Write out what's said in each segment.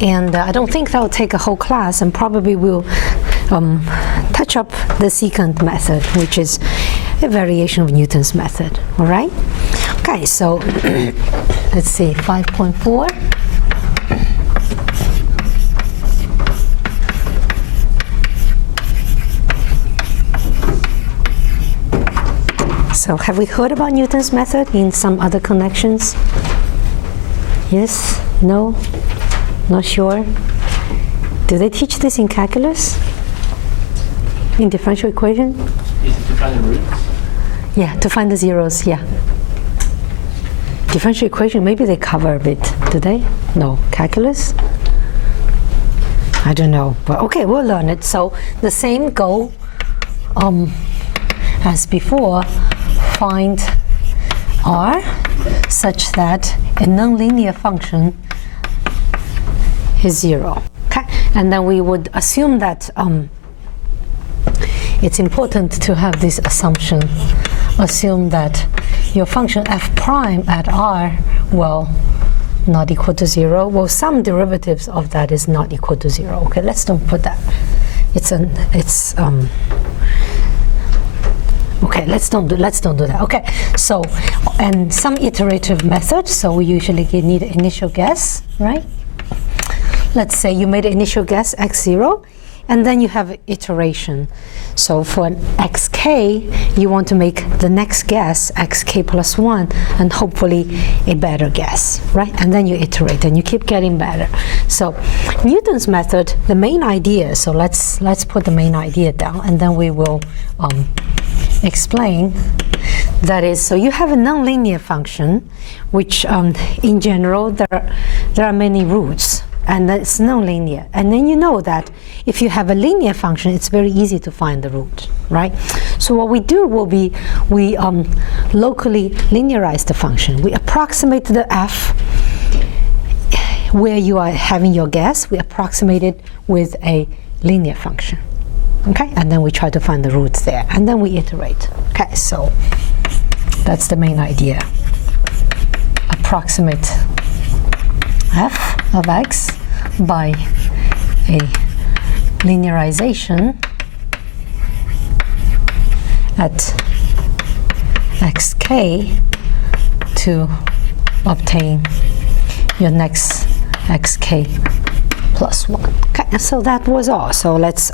And I don't think that will take a whole class, and probably we'll touch up the secant method, which is a variation of Newton's method, all right? Okay, so let's see, 5.4. So have we heard about Newton's method in some other connections? Yes? No? Not sure? Do they teach this in calculus? In differential equation? Is it to find the roots? Yeah, to find the zeros, yeah. Differential equation, maybe they cover a bit, do they? No. Calculus? I don't know, but okay, we'll learn it. So the same goal as before, find R such that a nonlinear function is 0. Okay, and then we would assume that it's important to have this assumption. Assume that your function f prime at R, well, not equal to 0. Well, some derivatives of that is not equal to 0. Okay, let's don't put that. Okay, let's don't do that. Okay, so, and some iterative method, so we usually need an initial guess, right? Let's say you made an initial guess x0, and then you have iteration. So for an xk, you want to make the next guess xk plus 1, and hopefully a better guess, right? And then you iterate, and you keep getting better. So Newton's method, the main idea, so let's put the main idea down, and then we will explain. That is, so you have a nonlinear function, which in general there are many roots, and it's nonlinear. And then you know that if you have a linear function, it's very easy to find the root, right? So what we do will be we locally linearize the function. We approximate the f where you are having your guess. We approximate it with a linear function. Okay, and then we try to find the roots there, and then we iterate. Okay, so that's the main idea. Approximate f of x by a linearization at xk to obtain your next xk plus 1. Okay, so that was all. So let's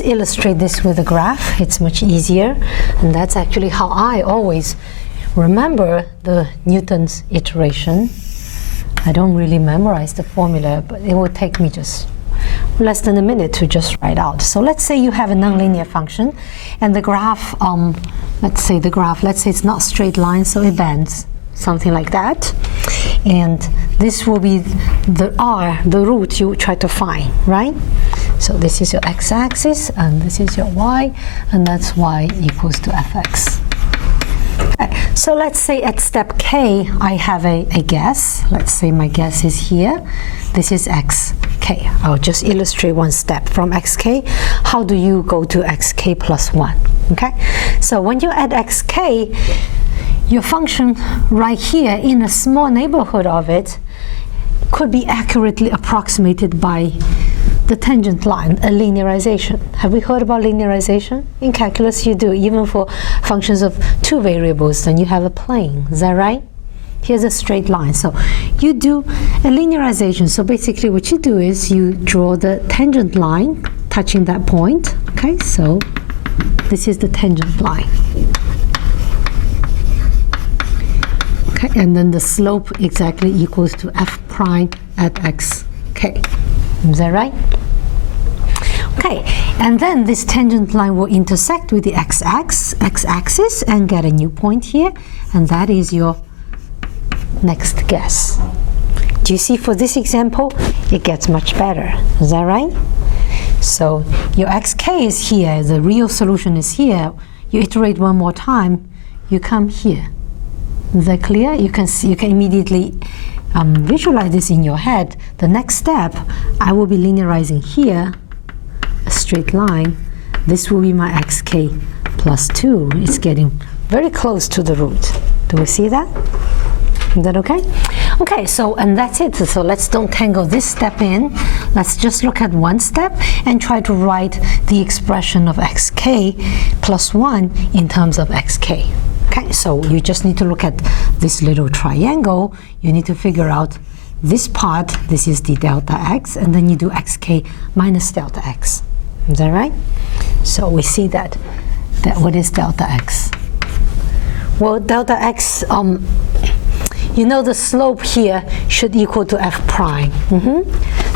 illustrate this with a graph. It's much easier, and that's actually how I always remember the Newton's iteration. I don't really memorize the formula, but it will take me just less than a minute to just write out. So let's say you have a nonlinear function, and the graph, let's say it's not straight line, so it bends, something like that. And this will be the R, the root you try to find, right? So this is your x-axis, and this is your y, and that's y equals to fx. Okay. So let's say at step k, I have a guess. Let's say my guess is here. This is xk. I'll just illustrate one step from xk. How do you go to xk plus 1? Okay. So when you add xk, your function right here in a small neighborhood of it could be accurately approximated by the tangent line, a linearization. Have we heard about linearization? In calculus you do, even for functions of 2 variables, then you have a plane, is that right? Here's a straight line, so you do a linearization. So basically what you do is you draw the tangent line touching that point, okay? So this is the tangent line. Okay, and then the slope exactly equals to f prime at xk. Is that right? Okay, and then this tangent line will intersect with the x-axis and get a new point here, and that is your next guess. Do you see for this example, it gets much better. Is that right? So your xk is here, the real solution is here. You iterate one more time, you come here. Is that clear? You can see, you can immediately visualize this in your head. The next step, I will be linearizing here, a straight line. This will be my xk plus 2. It's getting very close to the root. Do we see that? Is that okay? Okay, so, and that's it. So let's don't tangle this step in. Let's just look at one step and try to write the expression of xk plus 1 in terms of xk. Okay, so you just need to look at this little triangle. You need to figure out this part. This is the delta x, and then you do xk minus delta x. Is that right? So we see that what is delta x? Well, delta x, you know the slope here should equal to f prime.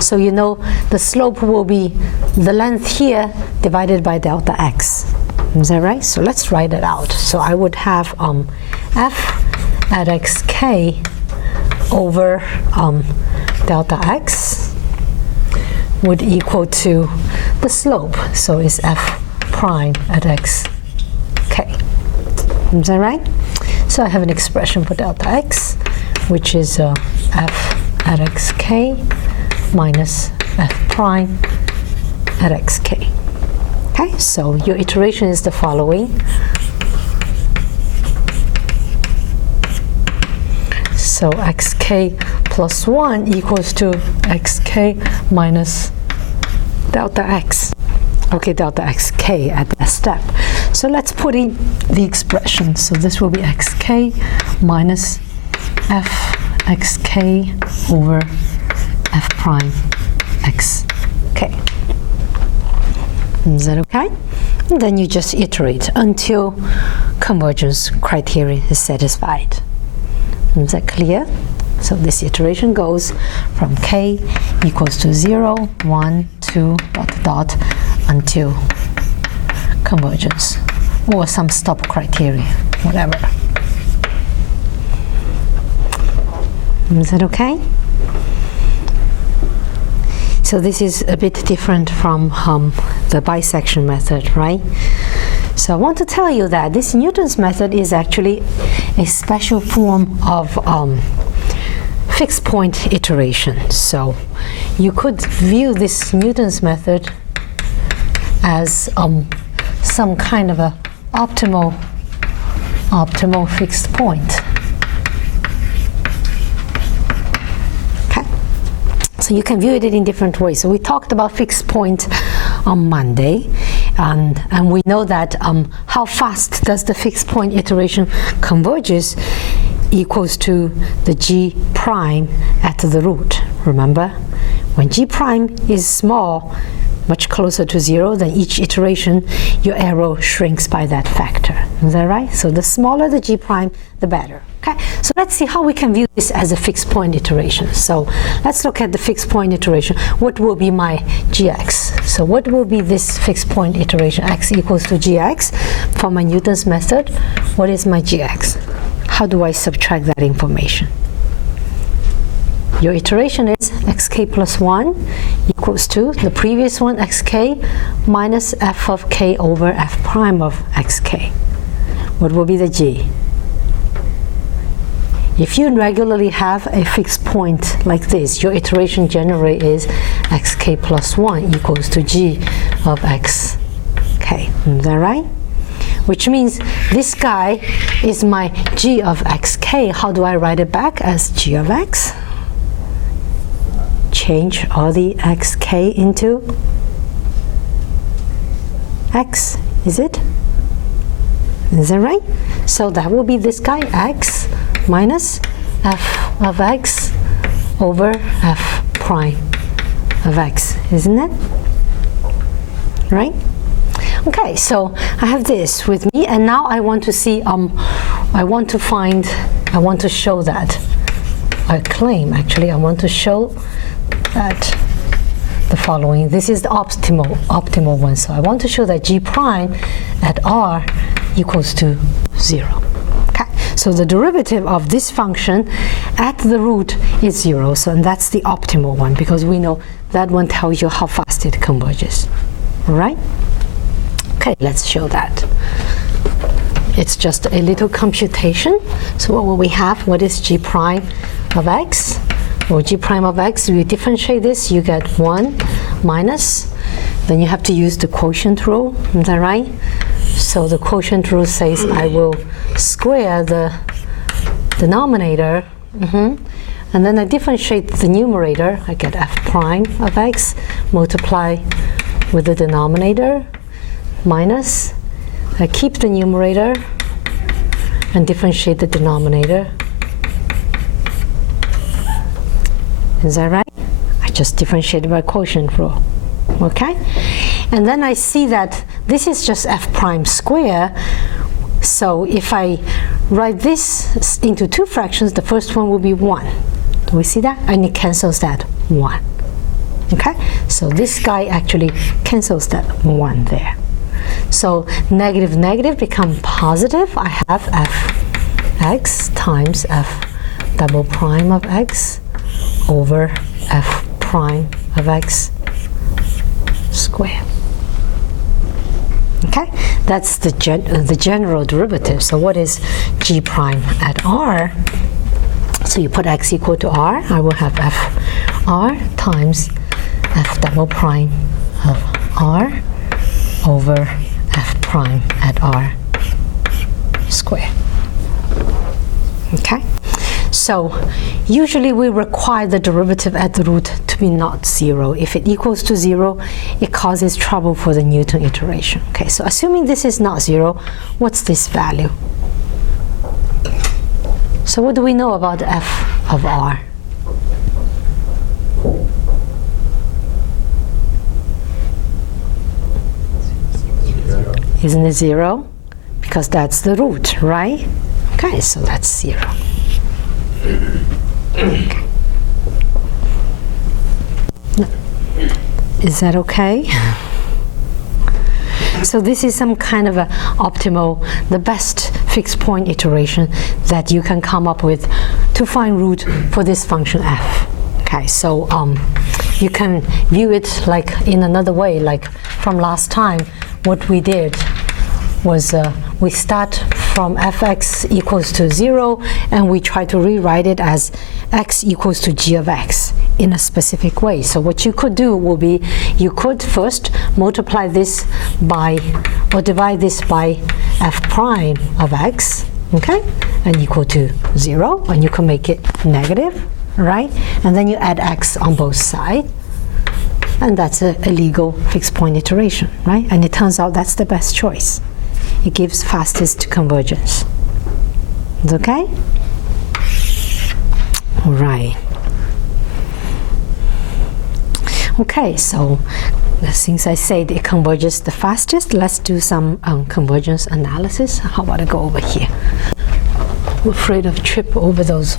So you know the slope will be the length here divided by delta x. Is that right? So let's write it out. So I would have f at xk over delta x would equal to the slope. So it's f prime at xk. Is that right? So I have an expression for delta x, which is f at xk minus f prime at xk. Okay, so your iteration is the following. So xk plus 1 equals to xk minus delta x. Okay, delta xk at that step. So let's put in the expression. So this will be xk minus f xk over f prime xk. Is that okay? And then you just iterate until convergence criteria is satisfied. Is that clear? So this iteration goes from k equals to 0, 1, 2, dot, dot, until convergence, or some stop criteria, whatever. Is that okay? So this is a bit different from the bisection method, right? So I want to tell you that this Newton's method is actually a special form of fixed point iteration. So you could view this Newton's method as some kind of a optimal fixed point. Okay, so you can view it in different ways. So we talked about fixed point on Monday, and we know that how fast does the fixed point iteration converges equals to the g prime at the root. Remember, when g prime is small, much closer to 0, then each iteration your arrow shrinks by that factor. Is that right? So the smaller the g prime, the better. Okay, so let's see how we can view this as a fixed point iteration. So let's look at the fixed point iteration. What will be my gx? So what will be this fixed point iteration? X equals to gx. For my Newton's method, what is my gx? How do I subtract that information? Your iteration is xk plus 1 equals to the previous one, xk minus f of k over f prime of xk. What will be the g? If you regularly have a fixed point like this, your iteration generally is xk plus 1 equals to g of xk. Is that right? Which means this guy is my g of xk. How do I write it back as g of x? Change all the xk into x, is it? Is that right? So that will be this guy, x minus f of x over f prime of x, isn't it? Right? Okay, so I have this with me, and now I want to see, I want to show that, I want to show that the following. This is the optimal one. So I want to show that g prime at r equals to 0. Okay, so the derivative of this function at the root is 0. So and that's the optimal one, because we know that one tells you how fast it converges. All right? Okay, let's show that. It's just a little computation. So what will we have? What is g prime of x? Well, g prime of x, we differentiate this, you get 1 minus, then you have to use the quotient rule, is that right? So the quotient rule says I will square the denominator, and then I differentiate the numerator. I get f prime of x, multiply with the denominator, minus. I keep the numerator and differentiate the denominator. Is that right? I just differentiated by quotient rule. Okay? And then I see that this is just f prime square. So if I write this into two fractions, the first one will be 1. Do we see that? And it cancels that 1. Okay? So this guy actually cancels that 1 there. So negative negative become positive. I have fx times f double prime of x over f prime of x squared. Okay, that's the general derivative. So what is g prime at r? So you put x equal to r. I will have f r times f double prime of r over f prime at r squared. Okay, so usually we require the derivative at the root to be not 0. If it equals to 0, it causes trouble for the Newton iteration. Okay, so assuming this is not 0, what's this value? So what do we know about f of r? Isn't it 0? Because that's the root, right? Okay, so that's 0. Okay. Is that okay? So this is some kind of a optimal, the best fixed point iteration that you can come up with to find root for this function f. Okay, so you can view it like in another way, like from last time. What we did was we start from fx equals to 0, and we try to rewrite it as x equals to g of x in a specific way. So what you could do will be, you could first multiply this by, or divide this by f prime of x, okay, and equal to 0, and you can make it negative, right? And then you add x on both sides. And that's a legal fixed point iteration, right? And it turns out that's the best choice. It gives fastest convergence. It's okay? All right. Okay, so since I said it converges the fastest, let's do some convergence analysis. How about I go over here? I'm afraid of trip over those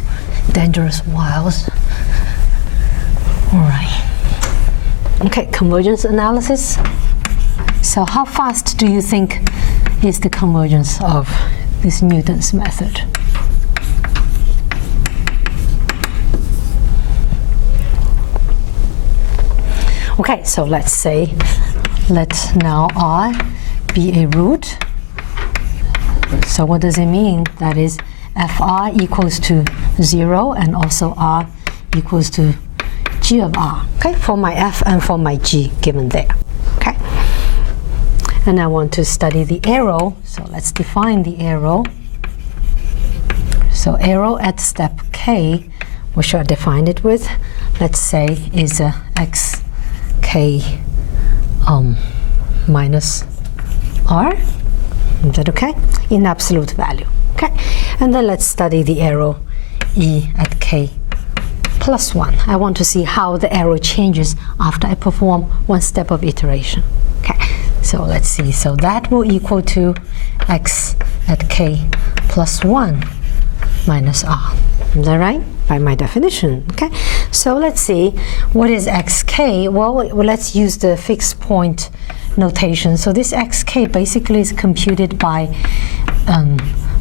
dangerous wiles. All right. Okay, convergence analysis. So how fast do you think is the convergence of this Newton's method? Okay, so let's say, let now r be a root. So what does it mean? That is fr equals to 0, and also r equals to g of r, okay, for my f and for my g given there, okay? And I want to study the arrow, so let's define the arrow. So arrow at step k, what should I define it with? Let's say is a xk minus r, is that okay? In absolute value, okay? And then let's study the arrow e at k plus 1. I want to see how the arrow changes after I perform one step of iteration. Okay, so let's see. So that will equal to x at k plus 1 minus r. Is that right? By my definition. Okay, so let's see. What is xk? Well, let's use the fixed point notation. So this xk basically is computed by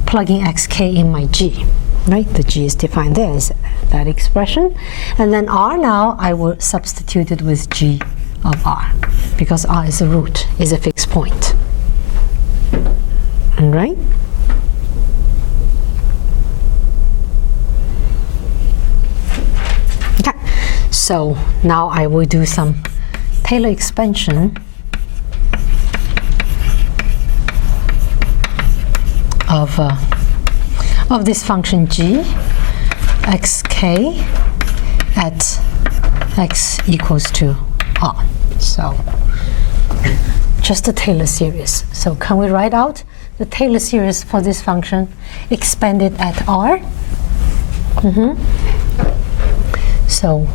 plugging xk in my g. Right? The g is defined there, is that expression. And then r now, I will substitute it with g of r, because r is a root, is a fixed point. All right? Okay, so now I will do some Taylor expansion of this function g xk at x equals to r. So just the Taylor series. So can we write out the Taylor series for this function expanded at r? So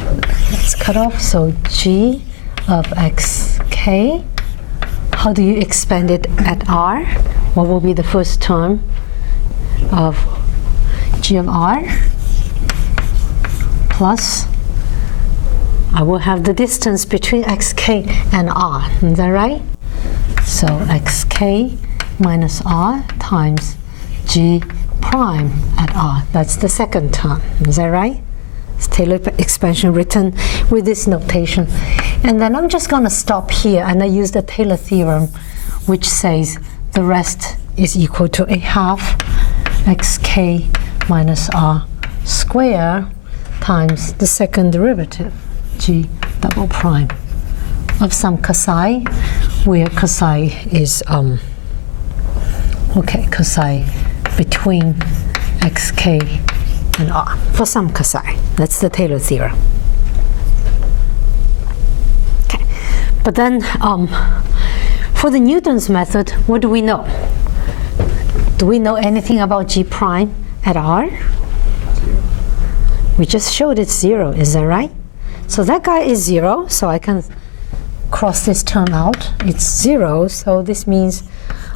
let's cut off. So g of xk, how do you expand it at r? What will be the first term of g of r? Plus, I will have the distance between xk and r. Is that right? So xk minus r times g prime at r. That's the second term. Is that right? It's Taylor expansion written with this notation. And then I'm just going to stop here and I use the Taylor theorem, which says the rest is equal to a half xk minus r square times the second derivative, g double prime, of some psi, where psi is, psi between xk and r, for some psi. That's the Taylor theorem. Okay, but then for the Newton's method, what do we know? Do we know anything about g prime at r? We just showed it's 0, is that right? So that guy is 0, so I can cross this term out. It's 0, so this means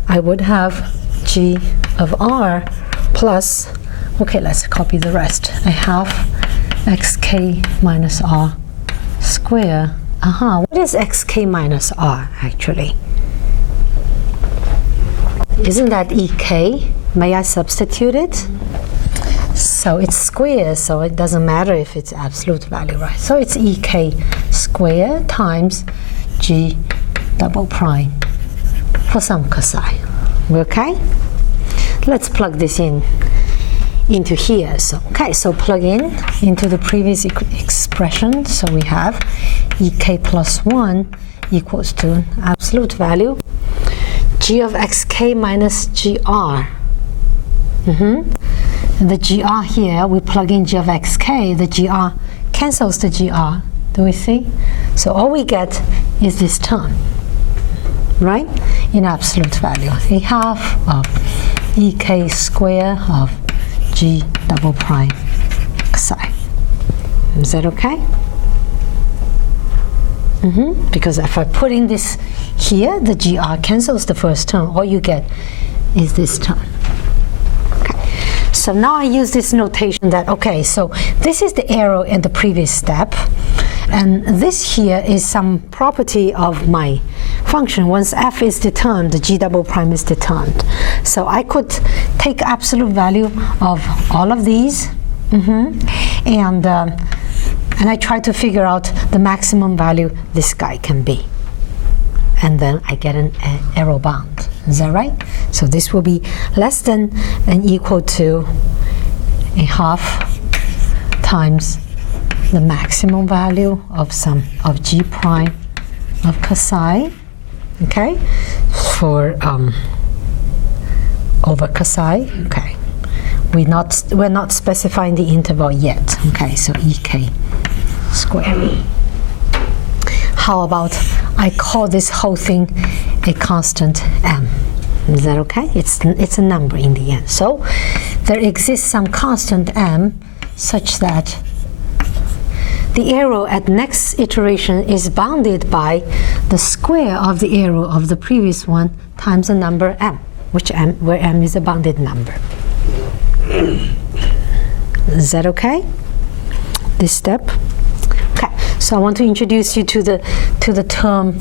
I would have g of r plus, okay, let's copy the rest. I have xk minus r square. What is xk minus r actually? Isn't that ek? May I substitute it? So it's square, so it doesn't matter if it's absolute value, right? So it's ek square times g double prime for some psi. Okay? Let's plug this into here. So so plug in into the previous expression. So we have ek plus 1 equals to absolute value g of xk minus gr. The gr here, we plug in g of xk, the gr cancels the gr. Do we see? So all we get is this term, right? In absolute value, a half of ek square of g double prime psi. Is that okay? Because if I put in this here, the gr cancels the first term. All you get is this term. So now I use this notation that, okay, so this is the arrow in the previous step, and this here is some property of my function. Once f is determined, the g double prime is determined. So I could take absolute value of all of these, and I try to figure out the maximum value this guy can be. And then I get an arrow bound. Is that right? So this will be less than and equal to a half times the maximum value of some of g prime of psi, okay, for over psi. Okay, we're not specifying the interval yet. Okay, so ek square. How about I call this whole thing a constant m? Is that okay? It's a number in the end. So there exists some constant m such that the arrow at next iteration is bounded by the square of the arrow of the previous one times the number m, where m is a bounded number. Is that okay? This step? Okay, so I want to introduce you to the term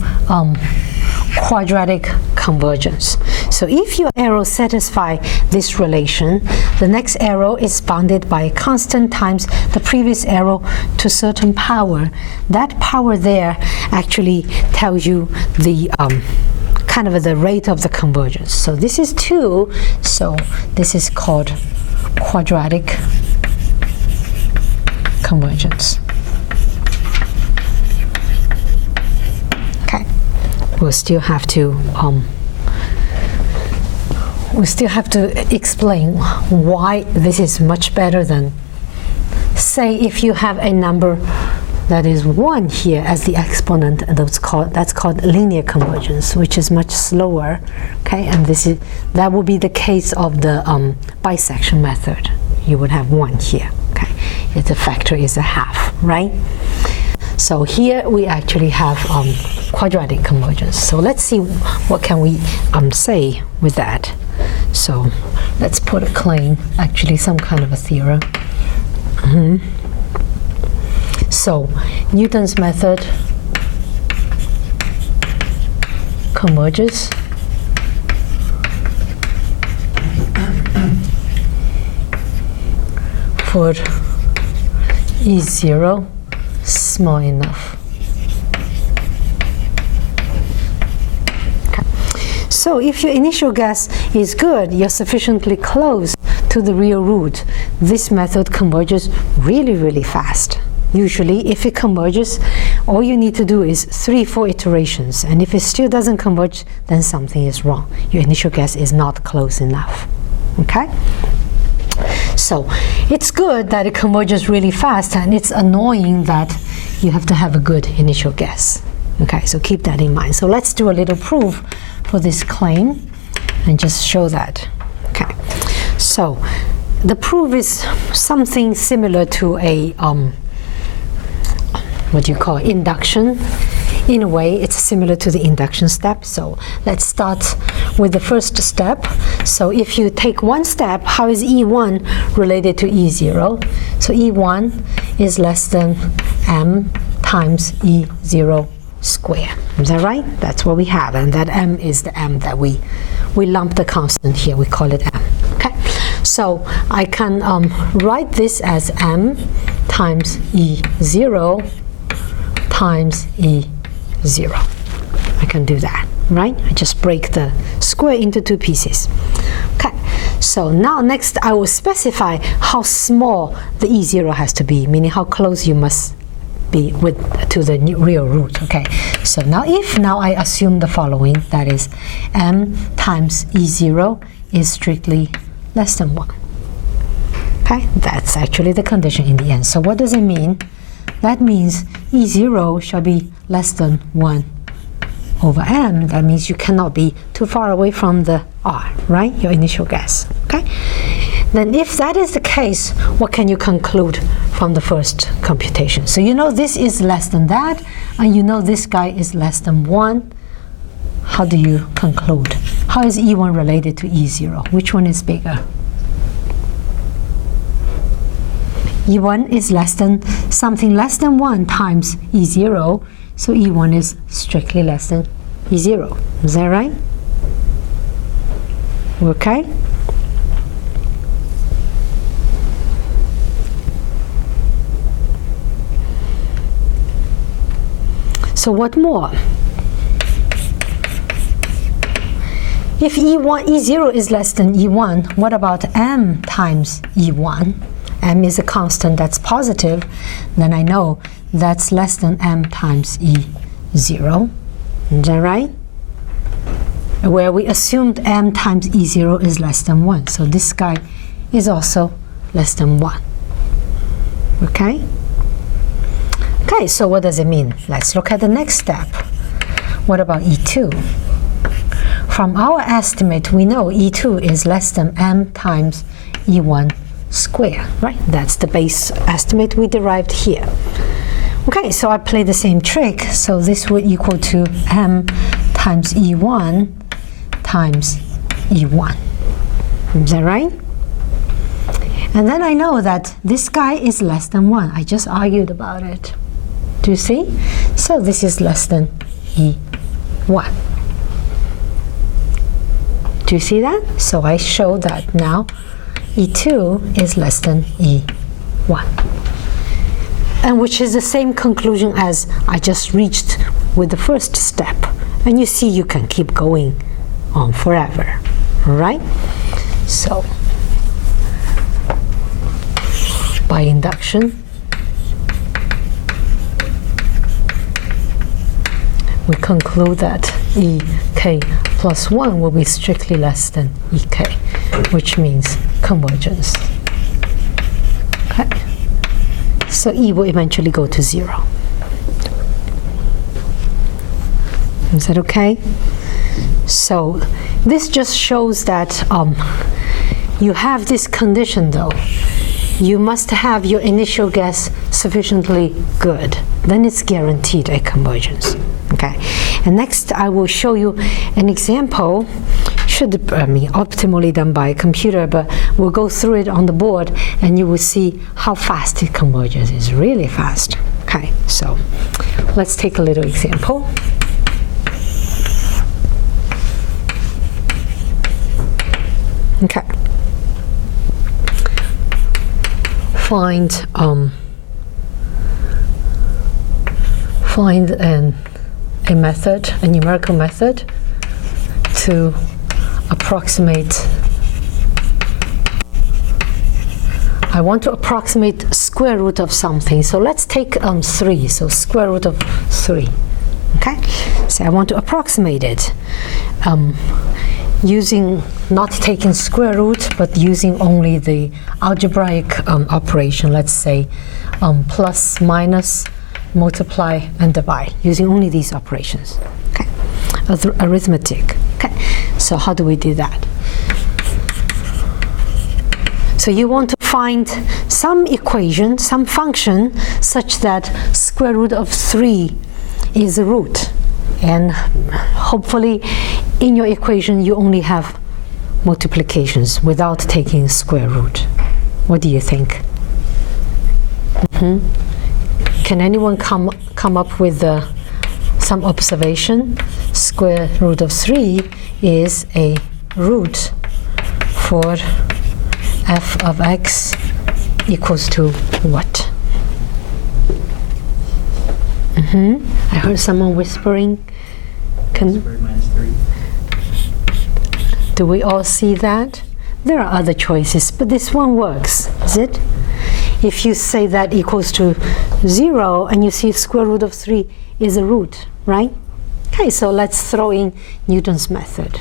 quadratic convergence. So if your arrow satisfies this relation, the next arrow is bounded by a constant times the previous arrow to certain power. That power there actually tells you the kind of the rate of the convergence. So this is 2, so this is called quadratic convergence. Okay, we'll still have to explain why this is much better than say if you have a number that is 1 here as the exponent, and that's called linear convergence, which is much slower, okay? And that would be the case of the bisection method. You would have 1 here, okay? If the factor is a half, right? So here we actually have quadratic convergence. So let's see what can we say with that. So let's put a claim, actually some kind of a theorem. So Newton's method converges for E0 small enough. Okay. So if your initial guess is good, you're sufficiently close to the real root, this method converges really, really fast. Usually, if it converges, all you need to do is 3-4 iterations, and if it still doesn't converge, then something is wrong. Your initial guess is not close enough, okay? So it's good that it converges really fast, and it's annoying that you have to have a good initial guess. Okay, so keep that in mind. So let's do a little proof for this claim and just show that. Okay, so the proof is something similar to a what do you call induction. In a way, it's similar to the induction step. So let's start with the first step. So if you take one step, how is E1 related to E0? So E1 is less than m times E0 square. Is that right? That's what we have. And that m is the m that we lump the constant here. We call it m. Okay. So I can write this as m times E0 times E0. I can do that, right? I just break the square into 2 pieces. Okay, so now next I will specify how small the E0 has to be, meaning how close you must be to the real root, okay? So now I assume the following, that is m times E0 is strictly less than 1. Okay, that's actually the condition in the end. So what does it mean? That means E0 shall be less than 1 over m. That means you cannot be too far away from the r, right? Your initial guess, okay? Then if that is the case, what can you conclude from the first computation? So you know this is less than that, and you know this guy is less than 1. How do you conclude? How is E1 related to E0? Which one is bigger? E1 is something less than 1 times E0, so E1 is strictly less than E0. Is that right? Okay? So what more? If E0 is less than E1, what about m times E1? M is a constant that's positive, then I know that's less than m times E0. Is that right? Where we assumed m times E0 is less than 1. So this guy is also less than 1. Okay? Okay, so what does it mean? Let's look at the next step. What about E2? From our estimate, we know E2 is less than m times E1 square, right? That's the base estimate we derived here. Okay, so I play the same trick. So this would equal to m times E1 times E1. Is that right? And then I know that this guy is less than 1. I just argued about it. Do you see? So this is less than E1. Do you see that? So I show that now E2 is less than E1. And which is the same conclusion as I just reached with the first step. And you see you can keep going on forever, right? So by induction, we conclude that EK plus 1 will be strictly less than EK, which means convergence. Okay. so e will eventually go to 0. Is that okay? So this just shows that you have this condition though. You must have your initial guess sufficiently good. Then it's guaranteed a convergence. Okay. And next I will show you an example. Optimally done by a computer, but we'll go through it on the board and you will see how fast it converges. It's really fast. Okay. So let's take a little example. Okay. Find a method, a numerical method to approximate. I want to approximate square root of something. So let's take 3. So square root of 3. Okay. So I want to approximate it. Using not taking square root, but using only the algebraic operation, let's say plus, minus, multiply, and divide, using only these operations. Okay, arithmetic. Okay, so how do we do that? So you want to find some equation, some function, such that square root of 3 is a root. And hopefully in your equation you only have multiplications without taking square root. What do you think? Can anyone come up with some observation? Square root of 3 is a root for f of x equals to what? I heard someone whispering. Squared minus 3. Do we all see that? There are other choices, but this one works, is it? If you say that equals to 0 and you see square root of 3 is a root, right? Okay, so let's throw in Newton's method.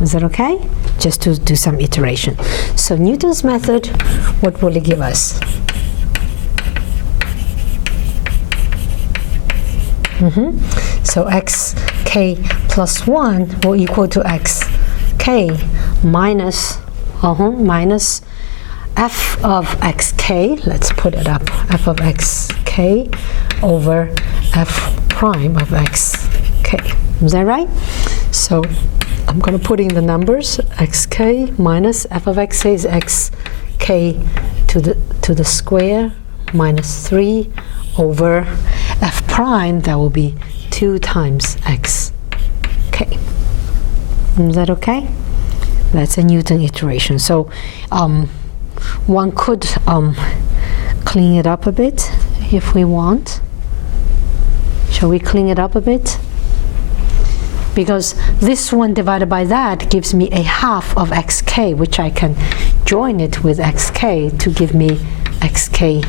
Is that okay? Just to do some iteration. So Newton's method, what will it give us? So xk plus 1 will equal to xk minus f of xk, let's put it up, f of xk over f prime of xk. Is that right? So I'm going to put in the numbers. Xk minus f of xk is xk to the square minus 3 over f prime, that will be 2 times xk. Is that okay? That's a Newton iteration. So one could clean it up a bit if we want. Shall we clean it up a bit? Because this one divided by that gives me a half of xk, which I can join it with xk to give me xk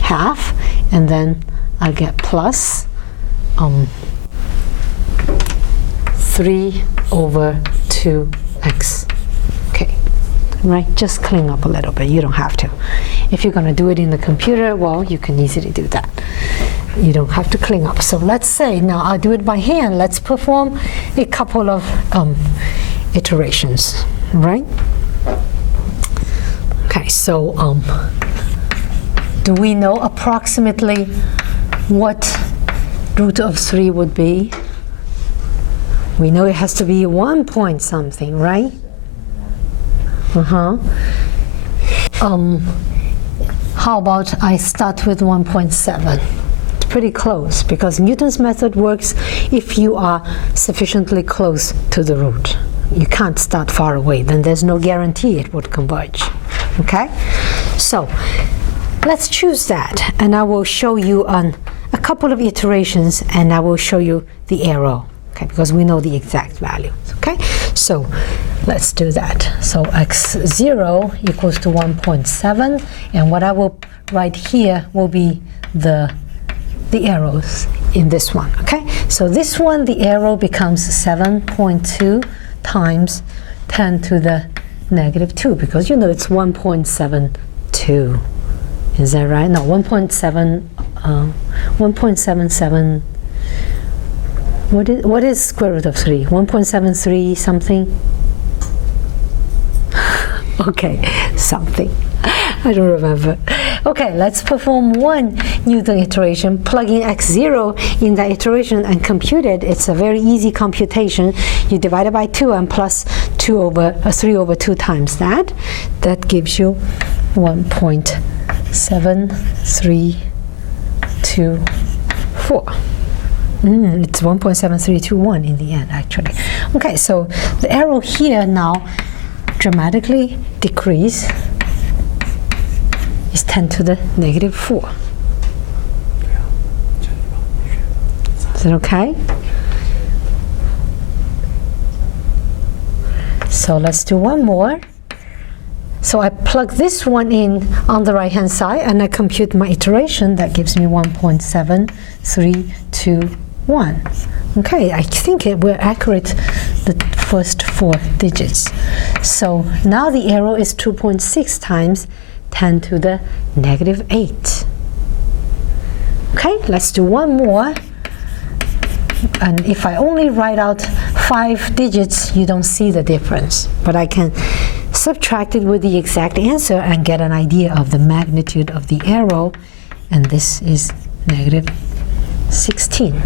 half, and then I'll get plus 3 over 2x. Okay, right? Just clean up a little bit. You don't have to. If you're going to do it in the computer, well, you can easily do that. You don't have to clean up. So let's say, now I'll do it by hand. Let's perform a couple of iterations, right? Okay, so do we know approximately what root of 3 would be? We know it has to be 1 point something, right? How about I start with 1.7? It's pretty close, because Newton's method works if you are sufficiently close to the root. You can't start far away, then there's no guarantee it would converge. Okay? So let's choose that, and I will show you on a couple of iterations, and I will show you the arrow, okay, because we know the exact value. Okay, so let's do that. So x0 equals to 1.7, and what I will write here will be the arrows in this one. Okay, so this one, the arrow becomes 7.2 times 10 to the negative 2, because you know it's 1.72. Is that right? No, 1.77. What is square root of 3? 1.73 something? Okay, something. I don't remember. Okay, let's perform one Newton iteration, plug in x0 in that iteration and compute it. It's a very easy computation. You divide it by 2 and plus 3 over 2 times that. That gives you 1.7324. It's 1.7321 in the end, actually. Okay, so the arrow here now dramatically decrease is 10 to the negative 4. Is that okay? So let's do one more. So I plug this one in on the right hand side and I compute my iteration. That gives me 1.7321. Okay, I think we're accurate the first 4 digits. So now the arrow is 2.6 times 10 to the negative 8. Okay, let's do one more. And if I only write out 5 digits, you don't see the difference. But I can subtract it with the exact answer and get an idea of the magnitude of the arrow. And this is negative 16.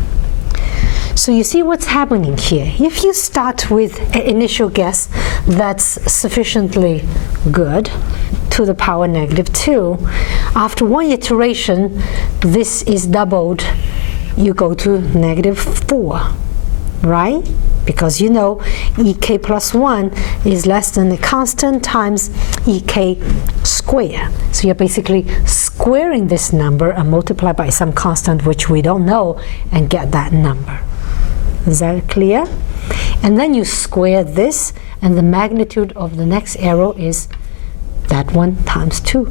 So you see what's happening here. If you start with an initial guess that's sufficiently good, to the power negative 2, after one iteration, this is doubled. You go to negative 4, right? Because you know ek plus 1 is less than the constant times ek squared. So you're basically squaring this number and multiply by some constant which we don't know and get that number. Is that clear? And then you square this, and the magnitude of the next arrow is that one times 2,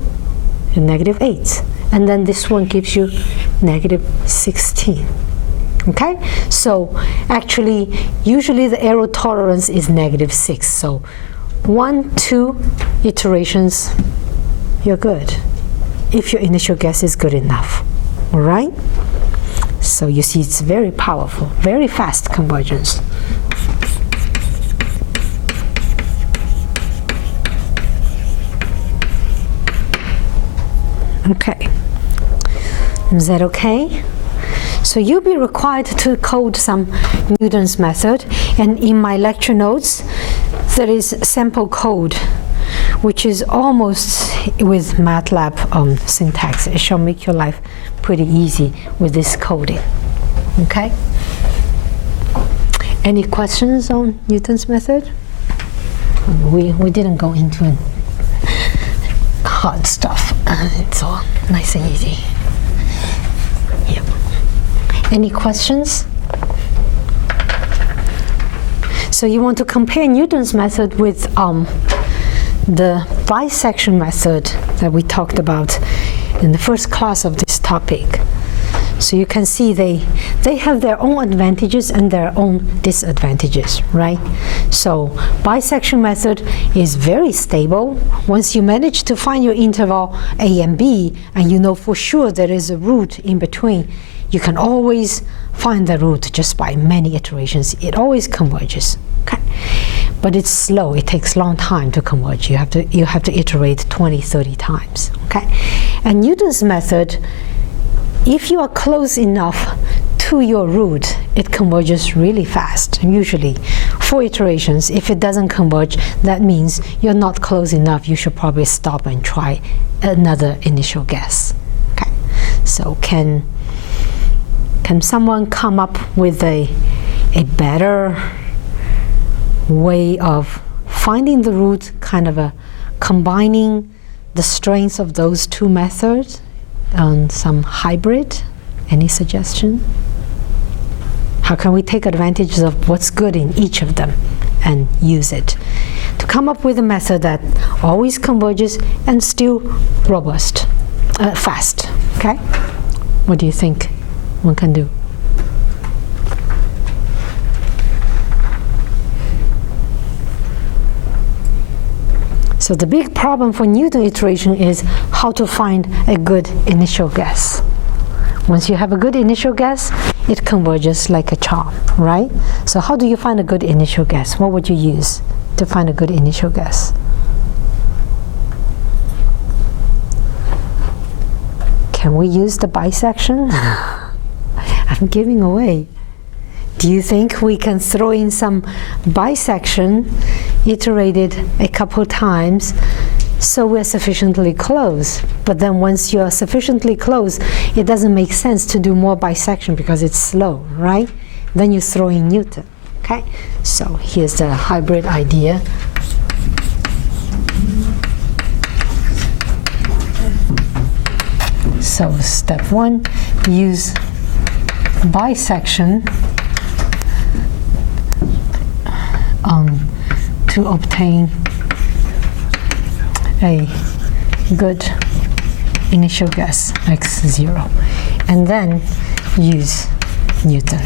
and negative 8. And then this one gives you negative 16. Okay? So actually, usually the arrow tolerance is negative 6. So 1, 2 iterations, you're good. If your initial guess is good enough. All right? So you see it's very powerful, very fast convergence. Okay, is that okay? So you'll be required to code some Newton's method, and in my lecture notes there is sample code which is almost with MATLAB syntax. It shall make your life pretty easy with this coding. Okay? Any questions on Newton's method? We didn't go into hard stuff. It's all nice and easy. Yeah. Any questions? So you want to compare Newton's method with the bisection method that we talked about in the first class of this topic. So you can see they have their own advantages and their own disadvantages, right? So bisection method is very stable. Once you manage to find your interval A and B, and you know for sure there is a root in between, you can always find the root just by many iterations. It always converges. Okay. But it's slow. It takes a long time to converge. You have to iterate 20, 30 times. Okay. And Newton's method, if you are close enough to your root, it converges really fast. Usually 4 iterations. If it doesn't converge, that means you're not close enough. You should probably stop and try another initial guess. Okay. So can someone come up with a better way of finding the root, kind of combining the strengths of those 2 methods on some hybrid? Any suggestion? How can we take advantage of what's good in each of them and use it to come up with a method that always converges and still robust, fast? Okay? What do you think one can do? So the big problem for Newton iteration is how to find a good initial guess. Once you have a good initial guess, it converges like a charm, right? So how do you find a good initial guess? What would you use to find a good initial guess? Can we use the bisection? I'm giving away. Do you think we can throw in some bisection, iterated a couple times, so we're sufficiently close? But then once you're sufficiently close, it doesn't make sense to do more bisection because it's slow, right? Then you throw in Newton, okay? So here's the hybrid idea. So step 1, use bisection to obtain a good initial guess, x0, and then use Newton.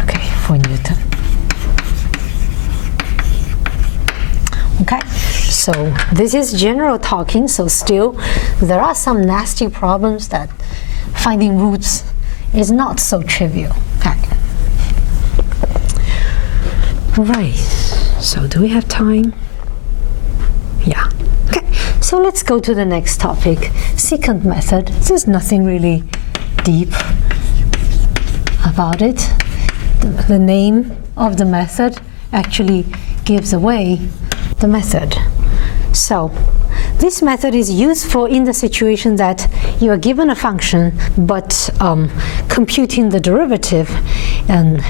Okay, for Newton. Okay, so this is general talking, so still there are some nasty problems that finding roots is not so trivial. Okay. Right, so do we have time? Yeah. Okay, so let's go to the next topic, secant method. There's nothing really deep about it. The name of the method actually gives away the method. So this method is useful in the situation that you are given a function, but computing the derivative and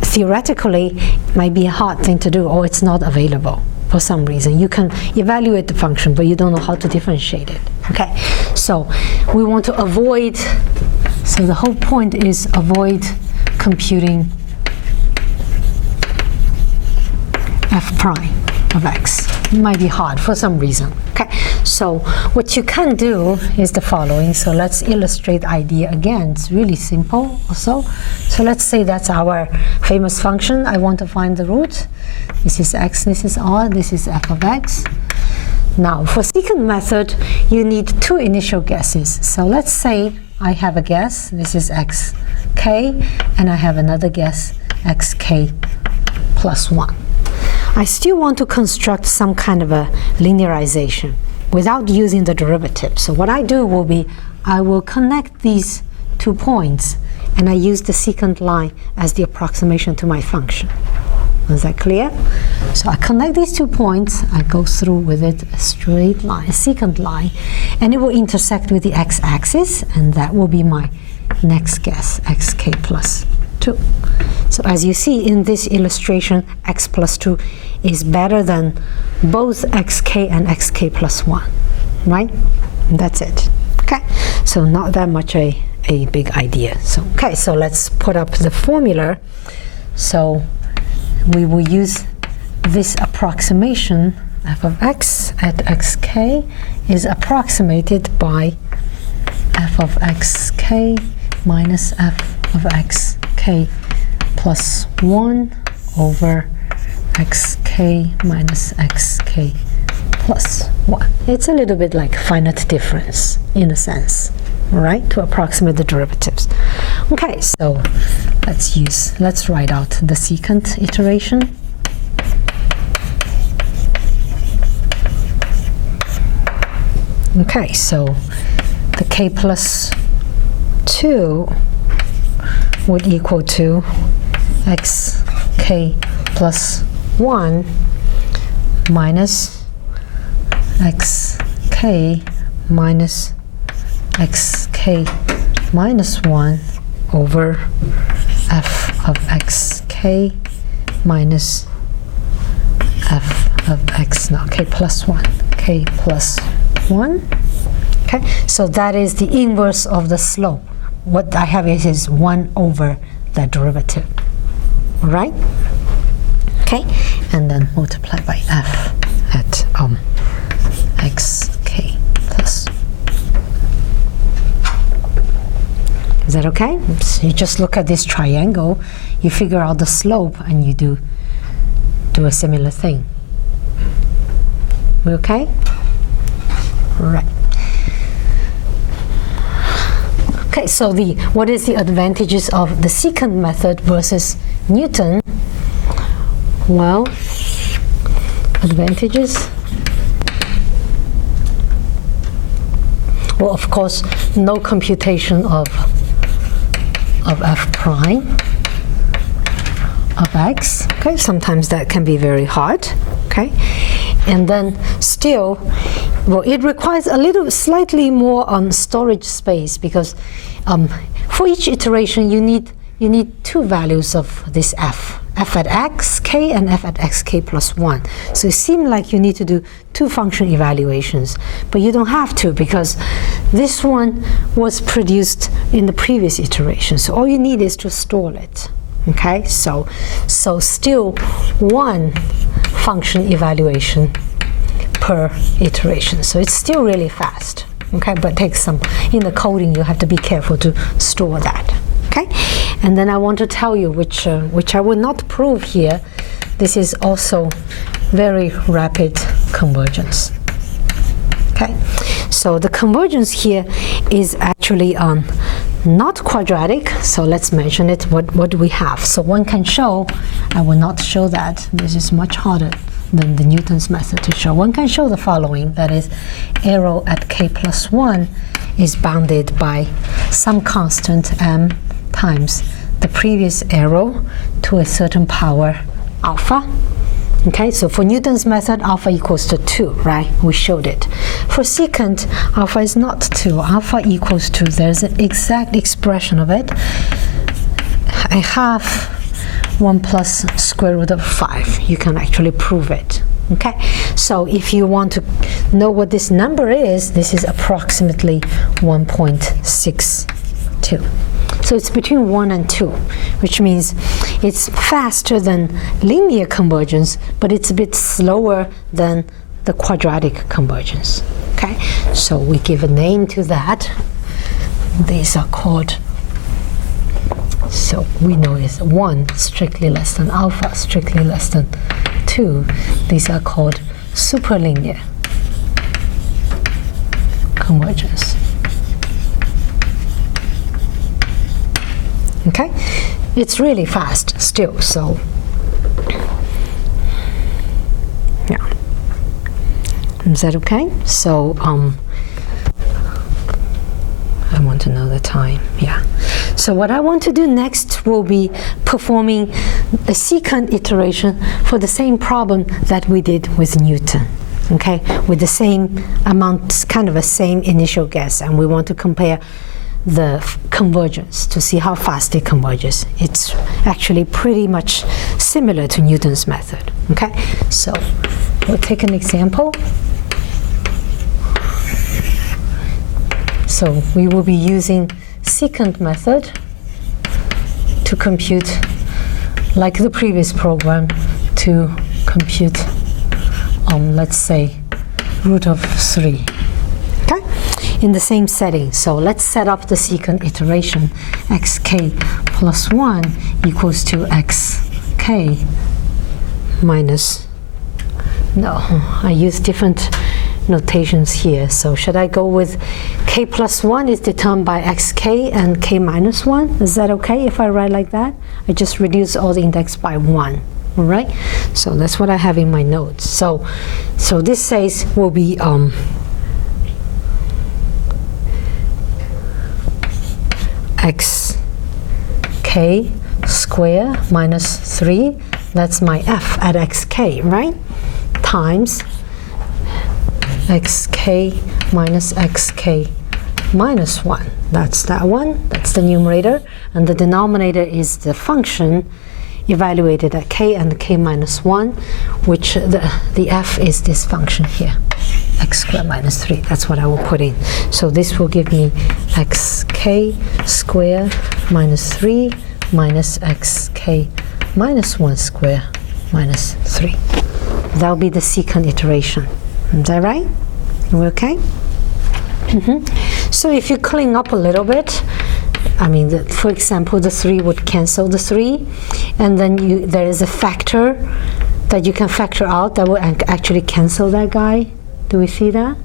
theoretically might be a hard thing to do, or it's not available for some reason. You can evaluate the function, but you don't know how to differentiate it. Okay, so we want to avoid, so the whole point is avoid computing f prime of x. It might be hard for some reason. Okay, so what you can do is the following. So let's illustrate the idea again. It's really simple also. So let's say that's our famous function. I want to find the root. This is x, this is r, this is f of x. Now for secant method, you need two initial guesses. So let's say I have a guess, this is xk, and I have another guess, xk plus 1. I still want to construct some kind of a linearization without using the derivative. So what I do will be, I will connect these 2 points, and I use the secant line as the approximation to my function. Is that clear? So I connect these 2 points, I go through with it a straight line, a secant line, and it will intersect with the x-axis, and that will be my next guess, xk plus 2. So as you see in this illustration, x plus 2 is better than both xk and xk plus 1, right? And that's it. Okay, so not that much a big idea. So okay, so let's put up the formula. So we will use this approximation, f of x at xk is approximated by f of xk minus f of xk plus 1 over xk minus xk plus 1. It's a little bit like finite difference in a sense, right, to approximate the derivatives. Okay, so let's write out the secant iteration. Okay, so the k plus 2 would equal to xk plus 1 minus xk minus xk minus 1 over f of xk minus f of x, no, k plus 1, k plus 1. Okay, so that is the inverse of the slope. What I have is 1 over the derivative, all right? Okay, and then multiply by f at xk plus. Is that okay? So you just look at this triangle, you figure out the slope, and you do a similar thing. Okay? All right. Okay, so what is the advantages of the secant method versus Newton? Well, advantages. Well, of course, no computation of f prime of x. Okay, sometimes that can be very hard. Okay, and then still, well, it requires a little slightly more storage space because for each iteration you need two values of this f at xk and f at xk plus 1. So it seems like you need to do two function evaluations, but you don't have to because this one was produced in the previous iteration. So all you need is to store it. Okay, so still one function evaluation per iteration. So it's still really fast. Okay, but takes some, in the coding you have to be careful to store that. Okay, and then I want to tell you which I will not prove here. This is also very rapid convergence. Okay, so the convergence here is actually not quadratic. So let's mention it. What do we have? So one can show. I will not show that. This is much harder than the Newton's method to show. One can show the following. That is, arrow at k plus 1 is bounded by some constant m times the previous arrow to a certain power alpha. Okay, so for Newton's method, alpha equals to 2, right? We showed it. For secant, alpha is not 2. Alpha equals to, there's an exact expression of it. I have 1 plus square root of 5. You can actually prove it. Okay, so if you want to know what this number is, this is approximately 1.62. So it's between 1 and 2, which means it's faster than linear convergence, but it's a bit slower than the quadratic convergence. Okay, so we give a name to that. These are called, so we know it's 1 strictly less than alpha, strictly less than 2. These are called superlinear convergence. Okay, it's really fast still, so yeah. Is that okay? So I want to know the time. Yeah. So what I want to do next will be performing a secant iteration for the same problem that we did with Newton. Okay, with the same amount, kind of a same initial guess, and we want to compare the convergence to see how fast it converges. It's actually pretty much similar to Newton's method. Okay, so we'll take an example. So we will be using secant method to compute, like the previous program, to compute, let's say, root of 3. Okay, in the same setting. So let's set up the secant iteration. Xk plus 1 equals to xk minus, no, I use different notations here. So should I go with k plus 1 is determined by xk and k minus 1? Is that okay if I write like that? I just reduce all the index by 1. All right, so that's what I have in my notes. So this says will be xk square minus 3, that's my f at xk, right? Times xk minus xk minus 1. That's that one, that's the numerator, and the denominator is the function evaluated at k and k minus 1, which the f is this function here, x squared minus 3. That's what I will put in. So this will give me xk squared minus 3 minus xk minus 1 squared minus 3. That will be the secant iteration. Is that right? We're okay? So if you clean up a little bit, I mean, for example, the 3 would cancel the 3, and then there is a factor that you can factor out that will actually cancel that guy. Do we see that?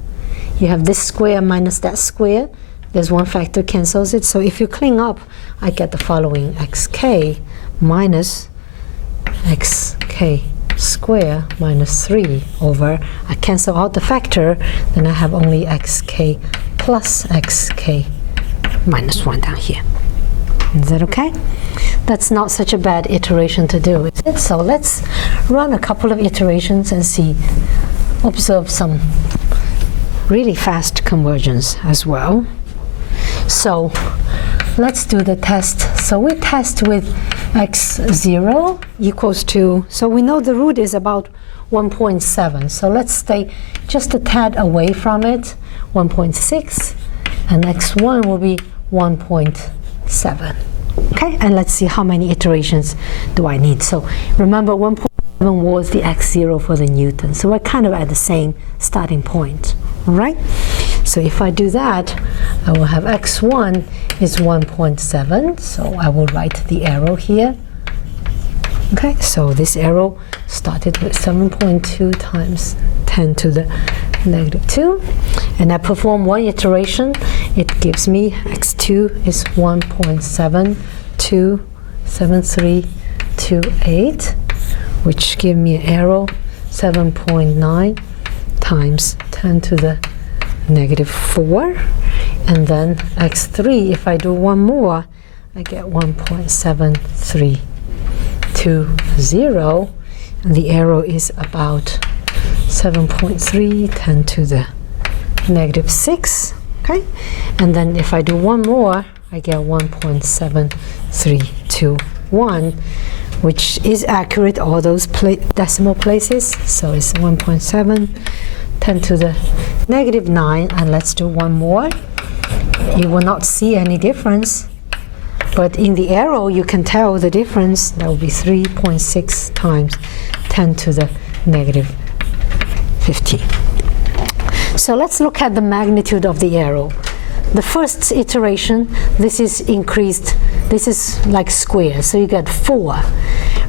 You have this square minus that square. There's one factor cancels it. So if you clean up, I get the following: xk minus xk square minus 3 over, I cancel out the factor, then I have only xk plus xk minus 1 down here. Is that okay? That's not such a bad iteration to do, is it? So let's run a couple of iterations and see, observe some really fast convergence as well. So let's do the test. So we test with x0 equals to, so we know the root is about 1.7. So let's stay just a tad away from it, 1.6, and x1 will be 1.7. Okay, and let's see how many iterations do I need. So remember, 1.7 was the x0 for the Newton. So we're kind of at the same starting point. All right, so if I do that, I will have x1 is 1.7, so I will write the arrow here. Okay, so this arrow started with 7.2 times 10 to the negative 2, and I perform one iteration. It gives me x2 is 1.727328, which give me an arrow 7.9 times 10 to the negative 4, and then x3, if I do one more, I get 1.7320, and the arrow is about 7.3, 10 to the negative 6, okay? And then if I do one more, I get 1.7321, which is accurate, all those decimal places. So it's 1.7, 10 to the negative 9, and let's do one more. You will not see any difference, but in the arrow you can tell the difference. That will be 3.6 times 10 to the negative 15. So let's look at the magnitude of the arrow. The first iteration, this is increased, this is like square, so you get 4.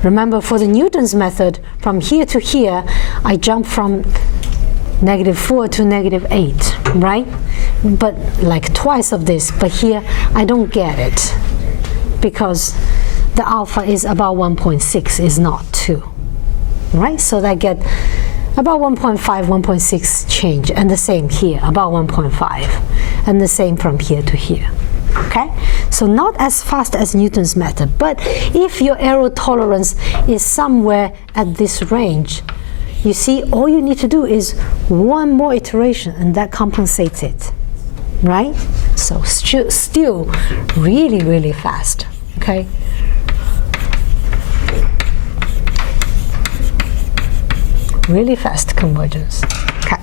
Remember, for the Newton's method, from here to here, I jump from negative 4 to negative 8, right? But like twice of this, but here I don't get it because the alpha is about 1.6, is not 2, right? So I get about 1.5, 1.6 change, and the same here, about 1.5, and the same from here to here. Okay, so not as fast as Newton's method, but if your error tolerance is somewhere at this range, you see, all you need to do is one more iteration, and that compensates it, right? So still really, really fast. Okay. Really fast convergence. Okay.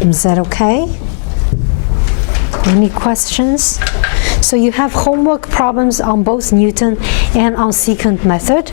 Is that okay? Any questions? So you have homework problems on both Newton and on secant method.